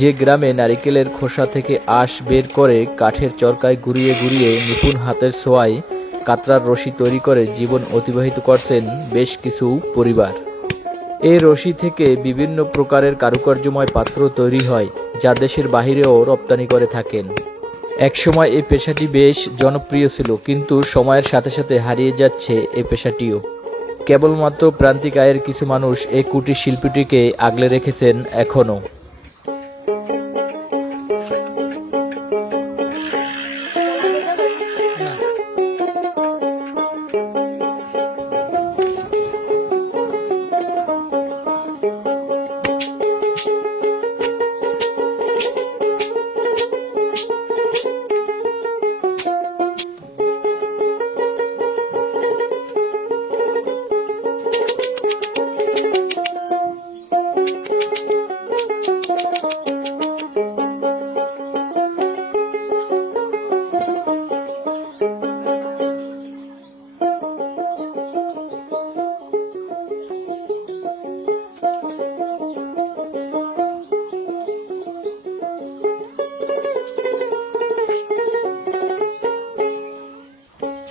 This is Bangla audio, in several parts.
যে গ্রামে নারিকেলের খোসা থেকে আশ বের করে কাঠের চরকায় ঘুরিয়ে ঘুরিয়ে নিপুণ হাতের সোয়ায় কাতরার রশি তৈরি করে জীবন অতিবাহিত করছেন বেশ কিছু পরিবার এই রশি থেকে বিভিন্ন প্রকারের কারুকার্যময় পাত্র তৈরি হয় যা দেশের বাহিরেও রপ্তানি করে থাকেন একসময় এই পেশাটি বেশ জনপ্রিয় ছিল কিন্তু সময়ের সাথে সাথে হারিয়ে যাচ্ছে এই পেশাটিও কেবলমাত্র প্রান্তিক আয়ের কিছু মানুষ এই কুটির শিল্পীটিকে আগলে রেখেছেন এখনও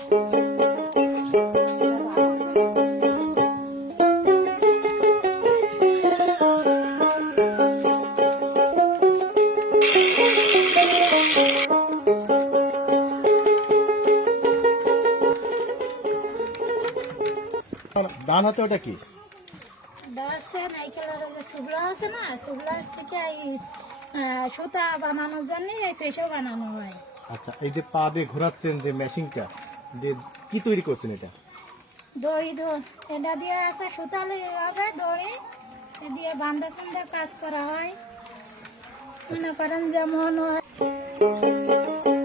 ডান হাতে ওটা কি দাসে যে সুগলা আছে না সুগলা থেকে এই সুতা বানানোর জন্য এই পেশা বানানো হয় আচ্ছা এই যে পা দিয়ে ঘোরাচ্ছেন যে মেশিনটা দিয়ে কি তৈরি করছেন এটা দড়ি এটা দিয়ে আছে সুতালি হবে দড়ি দিয়ে বান্দা সান্দার কাজ করা হয় মনে করেন যেমন হয়